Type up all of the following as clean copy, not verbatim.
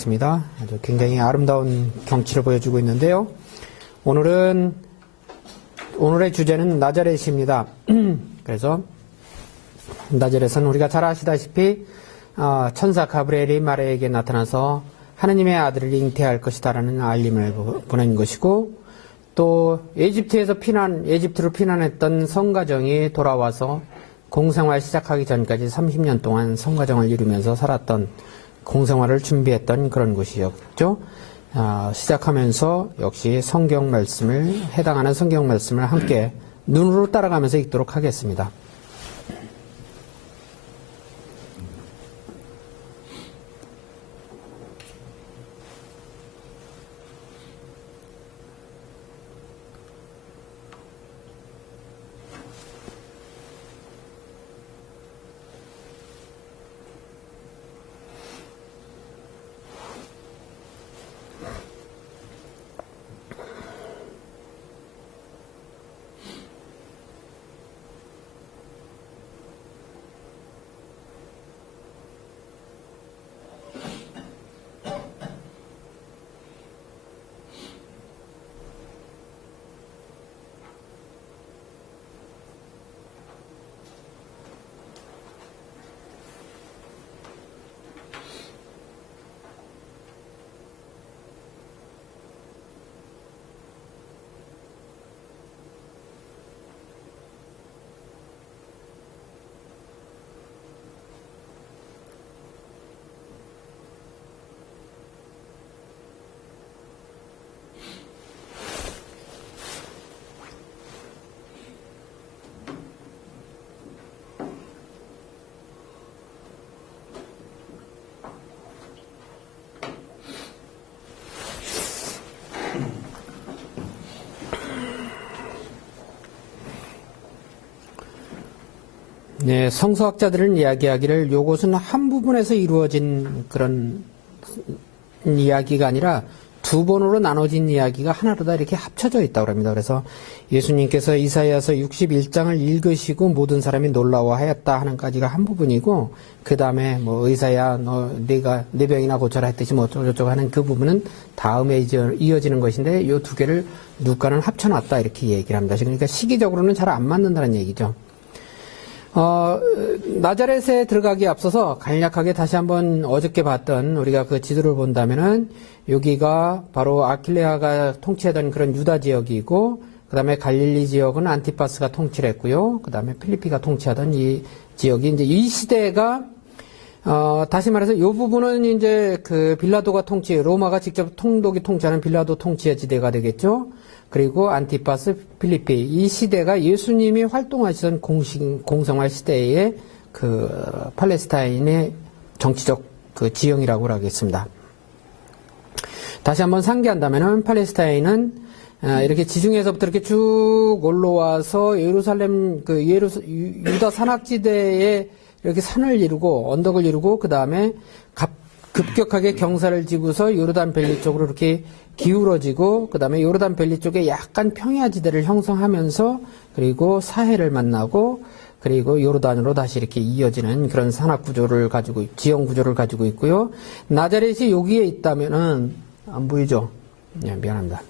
있습니다. 아주 굉장히 아름다운 경치를 보여주고 있는데요. 오늘의 주제는 나자렛입니다. 그래서 나자렛은 우리가 잘 아시다시피 천사 가브리엘이 마리아에게 나타나서 하느님의 아들을 잉태할 것이다라는 알림을 보낸 것이고, 또 에집트로 피난했던 성가정이 돌아와서 공생활 시작하기 전까지 30년 동안 성가정을 이루면서 살았던 공생활을 준비했던 그런 곳이었죠. 시작하면서 역시 성경 말씀을, 해당하는 성경 말씀을 함께 눈으로 따라가면서 읽도록 하겠습니다. 네, 성서학자들은 이야기하기를 요것은 한 부분에서 이루어진 그런 이야기가 아니라 두 번으로 나눠진 이야기가 하나로 다 이렇게 합쳐져 있다고 합니다. 그래서 예수님께서 이사야서 61장을 읽으시고 모든 사람이 놀라워하였다 하는까지가 한 부분이고, 그 다음에 뭐 의사야 내가 내 병이나 고쳐라 했듯이 뭐 어쩌고저쩌고 하는 그 부분은 다음에 이어지는 것인데, 요 두 개를 누가는 합쳐놨다 이렇게 얘기를 합니다. 그러니까 시기적으로는 잘 안 맞는다는 얘기죠. 나자렛에 들어가기에 앞서서 간략하게 다시 한번 어저께 봤던 우리가 그 지도를 본다면은 여기가 바로 아킬레아가 통치하던 그런 유다 지역이고, 그 다음에 갈릴리 지역은 안티파스가 통치를 했고요. 그 다음에 필리피가 통치하던 이 지역이 이제 이 시대가 다시 말해서 이 부분은 이제 그 빌라도가 로마가 직접 통독이 통치하는 빌라도 통치의 지대가 되겠죠. 그리고 안티파스, 필리피, 이 시대가 예수님이 활동하시던 공생활 시대의 그 팔레스타인의 정치적 그 지형이라고 하겠습니다. 다시 한번 상기한다면은 팔레스타인은 이렇게 지중해에서부터 이렇게 쭉 올라와서 예루살렘 유다 산악지대에 이렇게 산을 이루고 언덕을 이루고, 그 다음에 급격하게 경사를 지고서 요르단 밸리 쪽으로 이렇게 기울어지고, 그 다음에 요르단 밸리 쪽에 약간 평야지대를 형성하면서, 그리고 사해를 만나고, 그리고 요르단으로 다시 이렇게 이어지는 그런 산악 구조를 가지고, 지형 구조를 가지고 있고요. 나자렛이 여기에 있다면은, 안 보이죠? 네, 미안합니다.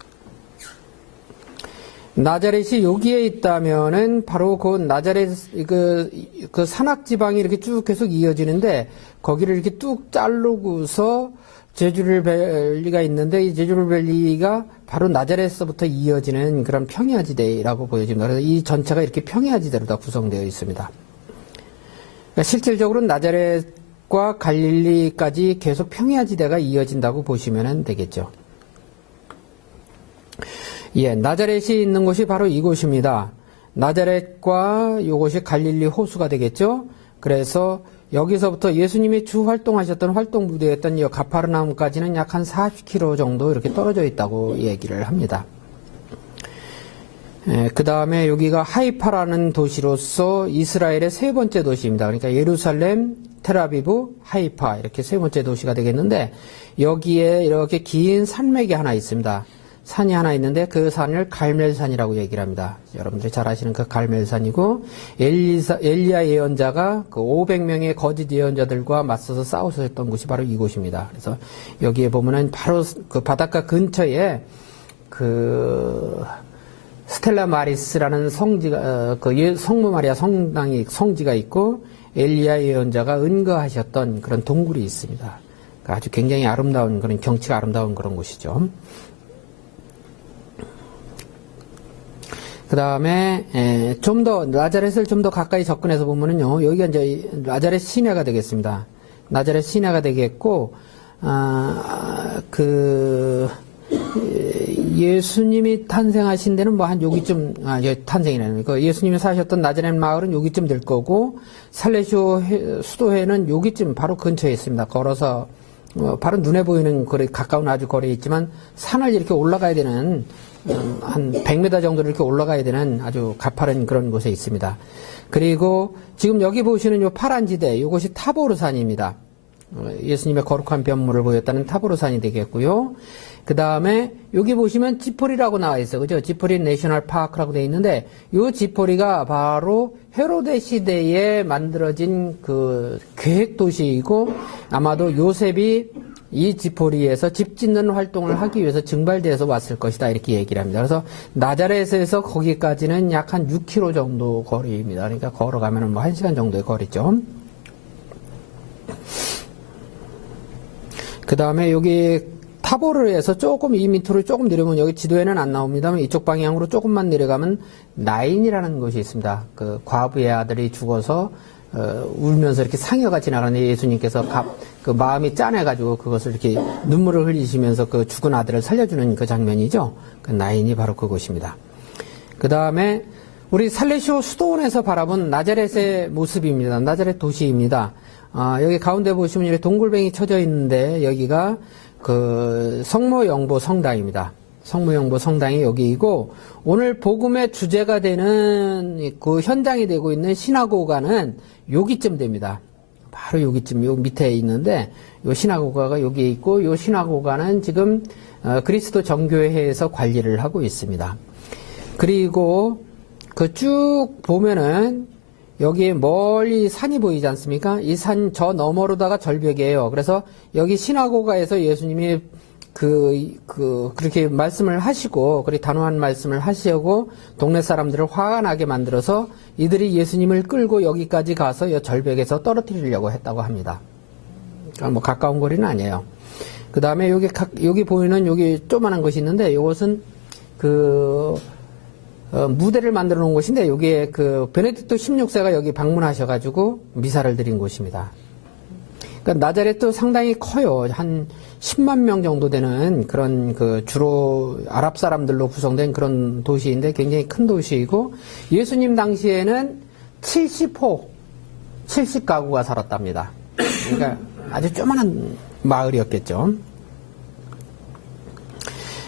나자렛이 여기에 있다면은 바로 그 나자렛 그 산악 지방이 이렇게 쭉 계속 이어지는데, 거기를 이렇게 뚝 자르고서 제주를밸리가 있는데, 이 제주를밸리가 바로 나자렛에서부터 이어지는 그런 평야지대라고 보여집니다. 그래서 이 전체가 이렇게 평야지대로 다 구성되어 있습니다. 그러니까 실질적으로 나자렛과 갈릴리까지 계속 평야지대가 이어진다고 보시면 되겠죠. 예, 나자렛이 있는 곳이 바로 이곳입니다. 나자렛과 이곳이 갈릴리 호수가 되겠죠. 그래서 여기서부터 예수님이 주 활동하셨던 활동 무대였던 이 가파르나움까지는 약 한 40km 정도 이렇게 떨어져 있다고 얘기를 합니다. 그 다음에 여기가 하이파라는 도시로서 이스라엘의 세 번째 도시입니다. 그러니까 예루살렘, 텔아비브, 하이파 이렇게 세 번째 도시가 되겠는데, 여기에 이렇게 긴 산맥이 하나 있습니다. 산이 하나 있는데 그 산을 갈멜산이라고 얘기를 합니다. 여러분들이 잘 아시는 그 갈멜산이고 엘리야 예언자가 그 500명의 거짓 예언자들과 맞서서 싸우셨던 곳이 바로 이곳입니다. 그래서 여기에 보면은 바로 그 바닷가 근처에 그 스텔라 마리스라는 성지가 그 성모 마리아 성지가 있고 엘리야 예언자가 은거하셨던 그런 동굴이 있습니다. 아주 굉장히 아름다운 그런 경치가 아름다운 그런 곳이죠. 그 다음에 좀 더 나자렛을 좀 더 가까이 접근해서 보면은요, 여기가 이제 나자렛 시내가 되겠습니다. 나자렛 시내가 되겠고 예수님이 탄생하신 데는 뭐 한 여기쯤 탄생이라는 거. 예수님이 사셨던 나자렛 마을은 여기쯤 될 거고 살레시오 수도회는 여기쯤 바로 근처에 있습니다. 걸어서 바로 눈에 보이는 거리, 가까운 아주 거리에 있지만 산을 이렇게 올라가야 되는 한 100m 정도를 이렇게 올라가야 되는 아주 가파른 그런 곳에 있습니다. 그리고 지금 여기 보시는 요 파란 지대, 이것이 타보르산입니다. 예수님의 거룩한 변모를 보였다는 타보르산이 되겠고요. 그 다음에 여기 보시면 지포리라고 나와 있어요. 그죠? 지포리 내셔널 파크라고 되어 있는데 이 지포리가 바로 헤로데 시대에 만들어진 그 계획 도시이고 아마도 요셉이 이 지포리에서 집 짓는 활동을 하기 위해서 증발돼서 왔을 것이다 이렇게 얘기를 합니다. 그래서 나자렛에서 거기까지는 약 한 6km 정도 거리입니다. 그러니까 걸어가면 뭐 1시간 정도의 거리죠. 그 다음에 여기 타보르에서 조금 이 밑으로 조금 내려오면 여기 지도에는 안 나옵니다만 이쪽 방향으로 조금만 내려가면 나인이라는 곳이 있습니다. 그 과부의 아들이 죽어서 울면서 이렇게 상여가 지나가는데 예수님께서 그 마음이 짠해가지고 그것을 이렇게 눈물을 흘리시면서 그 죽은 아들을 살려주는 그 장면이죠. 그 나인이 바로 그곳입니다. 그 다음에 우리 살레시오 수도원에서 바라본 나자렛의 모습입니다. 나자렛 도시입니다. 여기 가운데 보시면 이렇게 동글뱅이 쳐져 있는데 여기가 그 성모영보 성당입니다. 성모영보 성당이 여기이고 오늘 복음의 주제가 되는 그 현장이 되고 있는 시나고가는 여기쯤 됩니다. 바로 여기쯤 요 밑에 있는데 요 시나고가가 여기 있고 요 시나고가는 지금 그리스도 정교회에서 관리를 하고 있습니다. 그리고 그 쭉 보면은 여기 멀리 산이 보이지 않습니까? 이 산 저 너머로다가 절벽이에요. 그래서 여기 시나고가에서 예수님이 그렇게 말씀을 하시고, 그렇게 단호한 말씀을 하시고, 동네 사람들을 화가 나게 만들어서 이들이 예수님을 끌고 여기까지 가서 이 절벽에서 떨어뜨리려고 했다고 합니다. 그러니까 뭐 가까운 거리는 아니에요. 그 다음에 여기 보이는 여기 조그만한 것이 있는데, 이것은 무대를 만들어 놓은 곳인데 여기에 그 베네딕토 16세가 여기 방문하셔가지고 미사를 드린 곳입니다. 그러니까 나자렛도 상당히 커요. 한 10만 명 정도 되는 그런 그 주로 아랍 사람들로 구성된 그런 도시인데 굉장히 큰 도시이고 예수님 당시에는 70가구가 살았답니다. 그러니까 아주 조그만한 마을이었겠죠.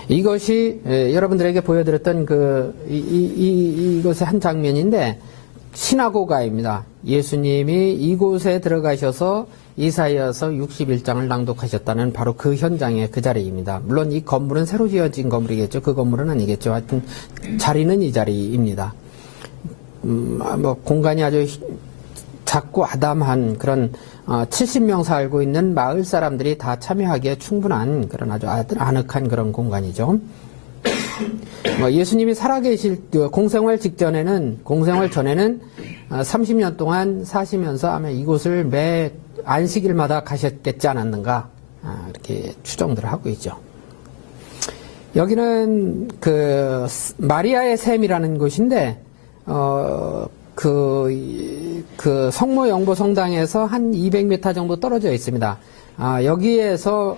이것이 여러분들에게 보여드렸던 이것의 한 장면인데 시나고가입니다. 예수님이 이곳에 들어가셔서 이사야서 61장을 낭독하셨다는 바로 그 현장의 그 자리입니다. 물론 이 건물은 새로 지어진 건물이겠죠. 그 건물은 아니겠죠. 하여튼 자리는 이 자리입니다. 뭐 공간이 아주 작고 아담한 그런 70명 살고 있는 마을 사람들이 다 참여하기에 충분한 그런 아주 아늑한 그런 공간이죠. 예수님이 살아계실 공생활 전에는 30년 동안 사시면서 아마 이곳을 매 안식일마다 가셨겠지 않았는가 이렇게 추정들을 하고 있죠. 여기는 그 마리아의 샘이라는 곳인데 그 성모영보 성당에서 한 200m 정도 떨어져 있습니다. 여기에서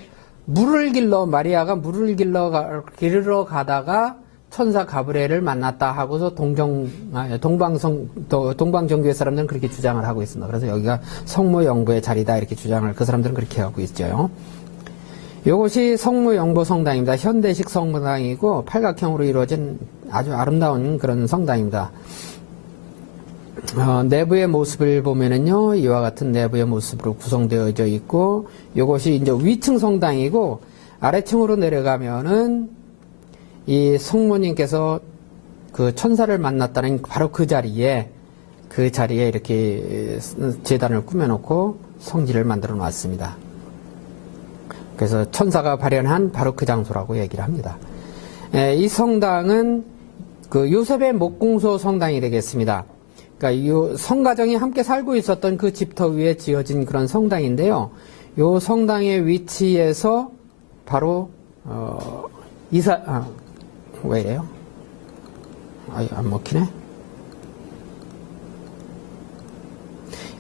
마리아가 물을 길러 가다가 천사 가브리엘을 만났다 하고서 동방정교회 사람들은 그렇게 주장을 하고 있습니다. 그래서 여기가 성모영보의 자리다 이렇게 주장을 그 사람들은 그렇게 하고 있죠. 이것이 성모영보 성당입니다. 현대식 성당이고 팔각형으로 이루어진 아주 아름다운 그런 성당입니다. 내부의 모습을 보면은요, 이와 같은 내부의 모습으로 구성되어져 있고, 이것이 이제 위층 성당이고, 아래층으로 내려가면은, 이 성모님께서 그 천사를 만났다는 바로 그 자리에 이렇게 제단을 꾸며놓고 성지를 만들어 놨습니다. 그래서 천사가 발현한 바로 그 장소라고 얘기를 합니다. 이 성당은 그 요셉의 목공소 성당이 되겠습니다. 그러니까 이 성가정이 함께 살고 있었던 그 집터 위에 지어진 그런 성당인데요. 이 성당의 위치에서 바로 왜 이래요? 안 먹히네.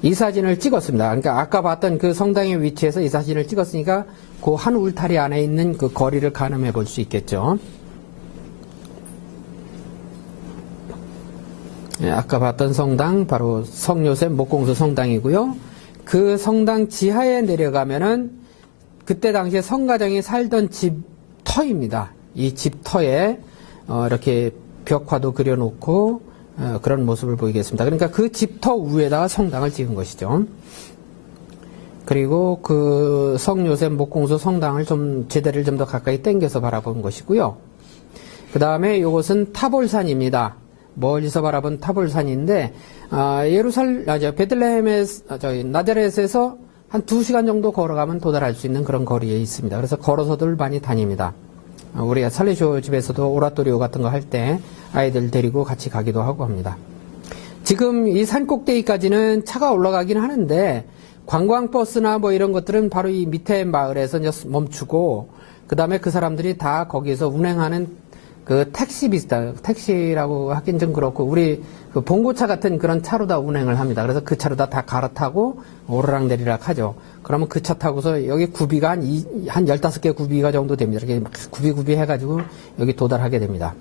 이 사진을 찍었습니다. 그러니까 아까 봤던 그 성당의 위치에서 이 사진을 찍었으니까 그 한 울타리 안에 있는 그 거리를 가늠해 볼 수 있겠죠. 아까 봤던 성당 바로 성요셉 목공소 성당이고요. 그 성당 지하에 내려가면은 그때 당시에 성가정이 살던 집터입니다. 이 집터에 이렇게 벽화도 그려놓고 그런 모습을 보이겠습니다. 그러니까 그 집터 위에다가 성당을 지은 것이죠. 그리고 그 성요셉 목공소 성당을 좀 제대를 좀 더 가까이 당겨서 바라본 것이고요. 그 다음에 이것은 타볼산입니다. 멀리서 바라본 타볼산인데 나자렛에서 한 2시간 정도 걸어가면 도달할 수 있는 그런 거리에 있습니다. 그래서 걸어서들 많이 다닙니다. 우리가 살레시오 집에서도 오라토리오 같은 거 할 때 아이들 데리고 같이 가기도 하고 합니다. 지금 이 산 꼭대기까지는 차가 올라가긴 하는데 관광버스나 뭐 이런 것들은 바로 이 밑에 마을에서 멈추고 그 다음에 그 사람들이 다 거기에서 운행하는 그 택시 비슷한, 택시라고 하긴 좀 그렇고 우리 그 봉고차 같은 그런 차로 다 운행을 합니다. 그래서 그 차로 다 갈아타고 오르락 내리락 하죠. 그러면 그 차 타고서 여기 구비가 한 15개 구비가 정도 됩니다. 이렇게 막 구비 해가지고 여기 도달하게 됩니다.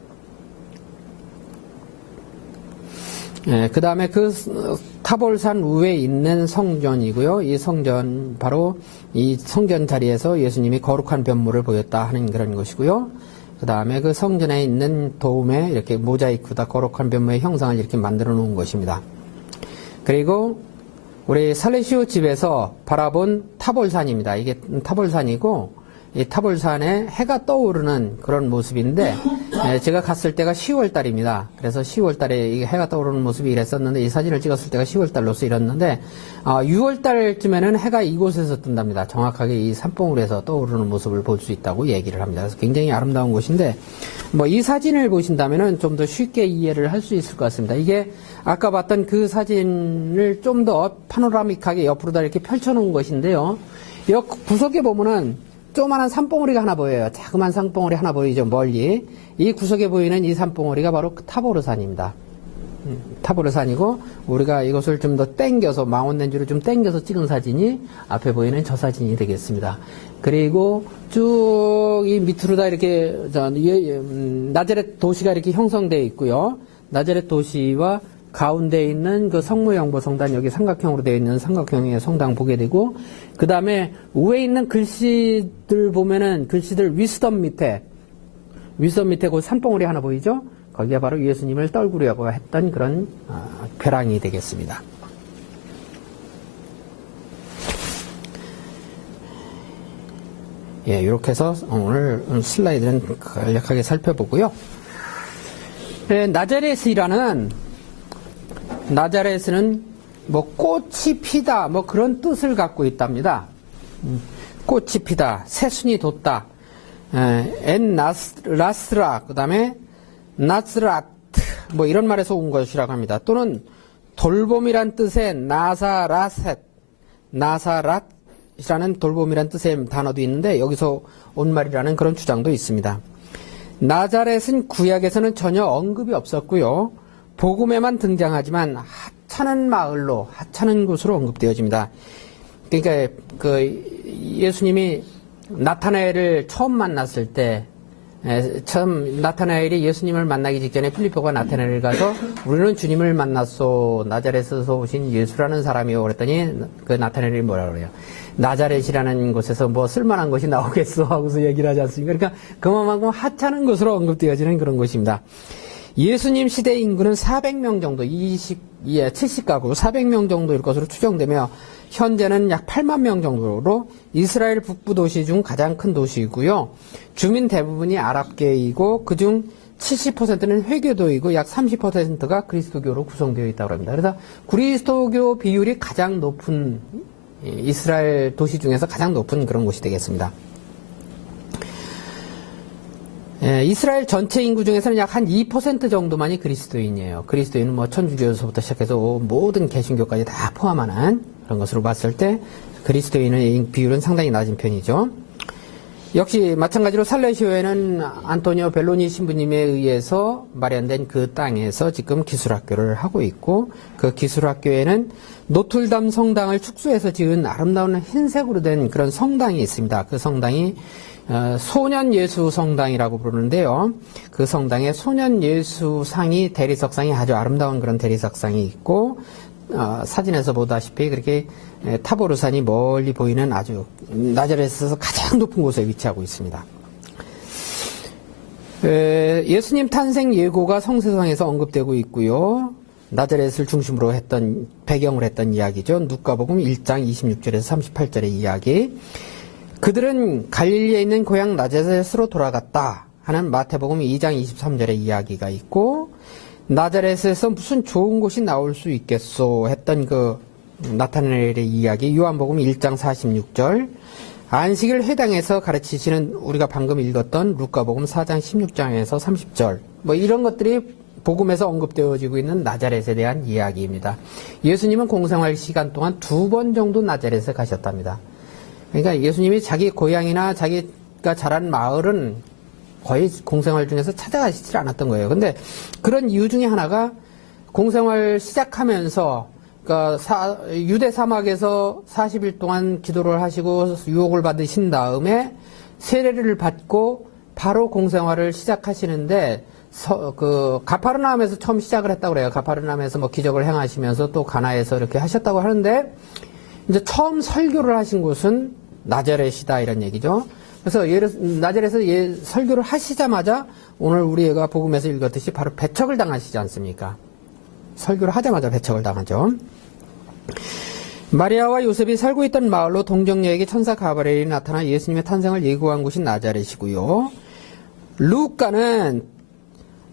그 다음에 그 타볼산 위에 있는 성전이고요. 이 성전, 바로 이 성전 자리에서 예수님이 거룩한 변모를 보였다 하는 그런 것이고요. 그 다음에 그 성전에 있는 도움에 이렇게 모자이크다 거룩한 변모의 형상을 이렇게 만들어 놓은 것입니다. 그리고 우리 살레시오 집에서 바라본 타볼산입니다. 이게 타볼산이고 이 타볼산에 해가 떠오르는 그런 모습인데 제가 갔을 때가 10월 달입니다. 그래서 10월 달에 이 해가 떠오르는 모습이 이랬었는데 이 사진을 찍었을 때가 10월 달로서 이랬는데 6월 달쯤에는 해가 이곳에서 뜬답니다. 정확하게 이 산봉우리에서 떠오르는 모습을 볼 수 있다고 얘기를 합니다. 그래서 굉장히 아름다운 곳인데 뭐 이 사진을 보신다면은 좀 더 쉽게 이해를 할 수 있을 것 같습니다. 이게 아까 봤던 그 사진을 좀 더 파노라믹하게 옆으로 다 이렇게 펼쳐놓은 것인데요. 이 구석에 보면은 조그마한 산봉우리가 하나 보여요. 자그만 산봉우리 하나 보이죠, 멀리. 이 구석에 보이는 이 산봉우리가 바로 타보르산입니다. 타보르산이고, 우리가 이것을 좀 더 땡겨서, 망원렌즈를 좀 땡겨서 찍은 사진이 앞에 보이는 저 사진이 되겠습니다. 그리고 쭉 이 밑으로 다 이렇게, 나자렛 도시가 이렇게 형성되어 있고요. 나자렛 도시와 가운데 있는 그 성모양보 성단, 여기 삼각형으로 되어 있는 삼각형의 성당 보게 되고, 그 다음에 위에 있는 글씨들 보면은 글씨들 위스덤 밑에 그 산봉우리 하나 보이죠? 거기가 바로 예수님을 떨구려고 했던 그런 벼랑이 되겠습니다. 예, 이렇게 해서 오늘 슬라이드는 간략하게 살펴보고요. 나자렛은 뭐 꽃이 피다 뭐 그런 뜻을 갖고 있답니다. 꽃이 피다, 새순이 돋다, 라스라, 그 다음에 나스라트 뭐 이런 말에서 온 것이라고 합니다. 또는 돌봄이란 뜻의 나사랏이라는 돌봄이란 뜻의 단어도 있는데 여기서 온 말이라는 그런 주장도 있습니다. 나자렛은 구약에서는 전혀 언급이 없었고요. 복음에만 등장하지만 하찮은 곳으로 언급되어집니다. 그러니까 그 예수님이 나타나엘을 처음 만났을 때, 처음 나타나엘이 예수님을 만나기 직전에 필리포가 나타나엘을 가서 우리는 주님을 만났소, 나자렛에서 오신 예수라는 사람이요. 그랬더니 그 나타나엘이 뭐라 그래요? 나자렛이라는 곳에서 뭐 쓸만한 것이 나오겠어 하고서 얘기를 하지 않습니까? 그러니까 그만큼 하찮은 곳으로 언급되어지는 그런 곳입니다. 예수님 시대 인구는 400명 정도, 70가구 400명 정도일 것으로 추정되며 현재는 약 8만 명 정도로 이스라엘 북부 도시 중 가장 큰 도시이고요. 주민 대부분이 아랍계이고 그중 70%는 회교도이고 약 30%가 그리스도교로 구성되어 있다고 합니다. 그래서 그리스도교 비율이 가장 높은 이스라엘 도시 중에서 가장 높은 그런 곳이 되겠습니다. 이스라엘 전체 인구 중에서는 약 한 2% 정도만이 그리스도인이에요. 그리스도인은 뭐 천주교에서부터 시작해서 모든 개신교까지 다 포함하는 그런 것으로 봤을 때 그리스도인의 비율은 상당히 낮은 편이죠. 역시 마찬가지로 살레시오에는 안토니오 벨로니 신부님에 의해서 마련된 그 땅에서 지금 기술학교를 하고 있고 그 기술학교에는 노틀담 성당을 축소해서 지은 아름다운 흰색으로 된 그런 성당이 있습니다. 그 성당이 소년예수 성당이라고 부르는데요. 그 성당에 소년예수상이 대리석상이 아주 아름다운 그런 대리석상이 있고 사진에서 보다시피 그렇게 타보르산이 멀리 보이는 아주 나자렛에서 가장 높은 곳에 위치하고 있습니다. 예수님 탄생 예고가 성서상에서 언급되고 있고요. 나자렛을 중심으로 배경을 했던 이야기죠. 누가복음 1장 26절에서 38절의 이야기. 그들은 갈릴리에 있는 고향 나자렛으로 돌아갔다 하는 마태복음 2장 23절의 이야기가 있고 나자렛에서 무슨 좋은 곳이 나올 수 있겠소 했던 그 나타나엘의 이야기 요한복음 1장 46절 안식일 회당에서 가르치시는 우리가 방금 읽었던 루카복음 4장 16장에서 30절 뭐 이런 것들이 복음에서 언급되어지고 있는 나자렛에 대한 이야기입니다. 예수님은 공생활 시간 동안 2번 정도 나자렛에 가셨답니다. 그러니까 예수님이 자기 고향이나 자기가 자란 마을은 거의 공생활 중에서 찾아가시질 않았던 거예요. 근데 그런 이유 중에 하나가 공생활 시작하면서 그러니까 유대 사막에서 40일 동안 기도를 하시고 유혹을 받으신 다음에 세례를 받고 바로 공생활을 시작하시는데 가파르나움에서 처음 시작을 했다고 그래요. 가파르나움에서 뭐 기적을 행하시면서 또 가나에서 이렇게 하셨다고 하는데 이제 처음 설교를 하신 곳은 나자렛이다 이런 얘기죠. 그래서 나자렛에서 설교를 하시자마자 오늘 우리가 복음에서 읽었듯이 바로 배척을 당하시지 않습니까? 설교를 하자마자 배척을 당하죠. 마리아와 요셉이 살고 있던 마을로 동정녀에게 천사 가브리엘이 나타나 예수님의 탄생을 예고한 곳이 나자렛이고요. 루카는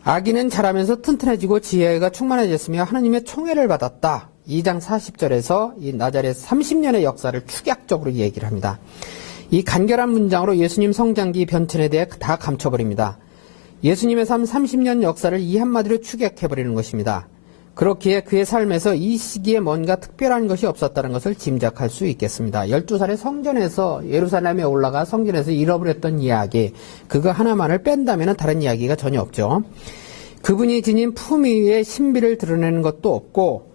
아기는 자라면서 튼튼해지고 지혜가 충만해졌으며 하나님의 총애를 받았다. 2장 40절에서 이 나자렛 30년의 역사를 축약적으로 얘기를 합니다. 이 간결한 문장으로 예수님 성장기 변천에 대해 다 감춰버립니다. 예수님의 삶 30년 역사를 이 한마디로 축약해버리는 것입니다. 그렇기에 그의 삶에서 이 시기에 뭔가 특별한 것이 없었다는 것을 짐작할 수 있겠습니다. 12살에 성전에서 예루살렘에 올라가 성전에서 잃어버렸던 이야기 그거 하나만을 뺀다면 다른 이야기가 전혀 없죠. 그분이 지닌 품위의 신비를 드러내는 것도 없고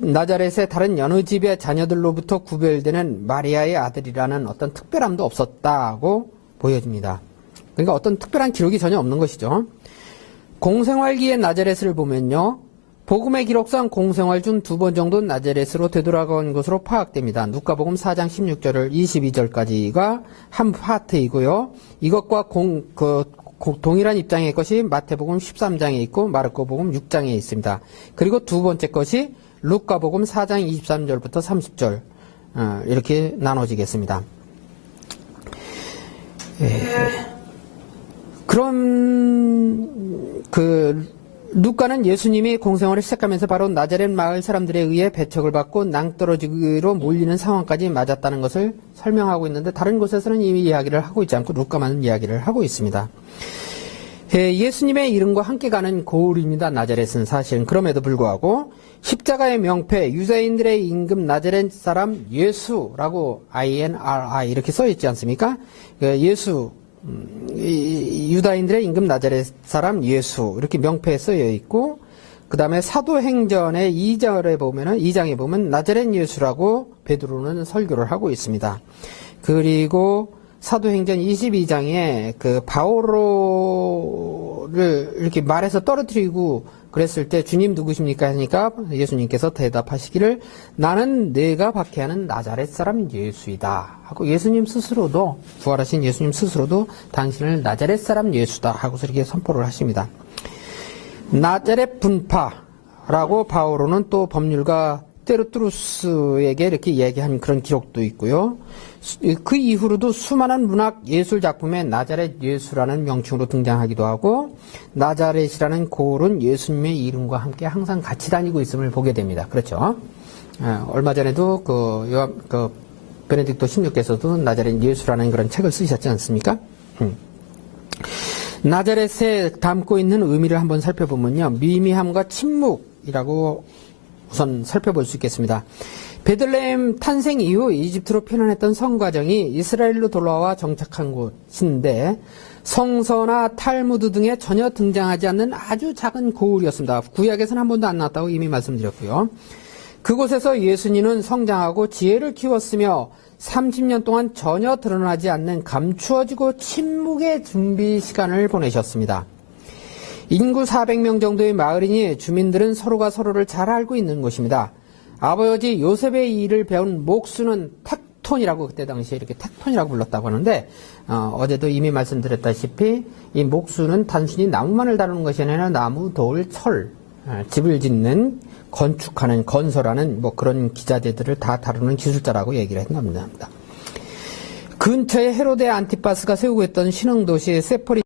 나자렛의 다른 여느 집의 자녀들로부터 구별되는 마리아의 아들이라는 어떤 특별함도 없었다고 보여집니다. 그러니까 어떤 특별한 기록이 전혀 없는 것이죠. 공생활기의 나자렛을 보면요. 복음의 기록상 공생활 중 2번 정도 나자렛으로 되돌아간 것으로 파악됩니다. 누가복음 4장 16절 22절까지가 한 파트이고요. 이것과 동일한 입장의 것이 마태복음 13장에 있고 마르코복음 6장에 있습니다. 그리고 두 번째 것이 루카복음 4장 23절부터 30절 이렇게 나눠지겠습니다. 그럼 루카는 예수님이 공생활을 시작하면서 바로 나자렛 마을 사람들에 의해 배척을 받고 낭떠러지기로 몰리는 상황까지 맞았다는 것을 설명하고 있는데 다른 곳에서는 이미 이야기를 하고 있지 않고 루카만 이야기를 하고 있습니다. 예수님의 이름과 함께 가는 고을입니다. 나자렛은 사실은. 그럼에도 불구하고 십자가의 명패 유대인들의 임금 나자렛 사람 예수라고 INRI 이렇게 써있지 않습니까? 예수 유다인들의 임금 나자렛 사람 예수 이렇게 명패에 쓰여 있고 그 다음에 사도행전의 2장에 보면 나자렛 예수라고 베드로는 설교를 하고 있습니다. 그리고 사도행전 22장에 그 바오로를 이렇게 말해서 떨어뜨리고 그랬을 때 주님 누구십니까 하니까 예수님께서 대답하시기를 나는 내가 박해하는 나자렛 사람 예수이다 하고 예수님 스스로도 부활하신 예수님 스스로도 당신을 나자렛 사람 예수다 하고서 이렇게 선포를 하십니다. 나자렛 분파라고 바오로는 또 법률가 테르투루스에게 이렇게 얘기한 그런 기록도 있고요. 그 이후로도 수많은 문학 예술 작품에 나자렛 예수라는 명칭으로 등장하기도 하고 나자렛이라는 고을은 예수님의 이름과 함께 항상 같이 다니고 있음을 보게 됩니다. 그렇죠? 얼마 전에도 베네딕토 16께서도 나자렛 예수라는 그런 책을 쓰셨지 않습니까? 나자렛에 담고 있는 의미를 한번 살펴보면요. 미미함과 침묵이라고 우선 살펴볼 수 있겠습니다. 베들레헴 탄생 이후 이집트로 피난했던 성가정이 이스라엘로 돌아와 정착한 곳인데 성서나 탈무드 등에 전혀 등장하지 않는 아주 작은 고을이었습니다. 구약에서는 한 번도 안 나왔다고 이미 말씀드렸고요. 그곳에서 예수님은 성장하고 지혜를 키웠으며 30년 동안 전혀 드러나지 않는 감추어지고 침묵의 준비 시간을 보내셨습니다. 인구 400명 정도의 마을이니 주민들은 서로가 서로를 잘 알고 있는 곳입니다. 아버지 요셉의 일을 배운 목수는 텍톤이라고 그때 당시에 이렇게 텍톤이라고 불렀다고 하는데 어제도 이미 말씀드렸다시피 이 목수는 단순히 나무만을 다루는 것이 아니라 나무, 돌, 철, 집을 짓는 건축하는 건설하는 뭐 그런 기자재들을 다 다루는 기술자라고 얘기를 했답니다. 근처에 헤로데 안티파스가 세우고 있던 신흥도시 세포리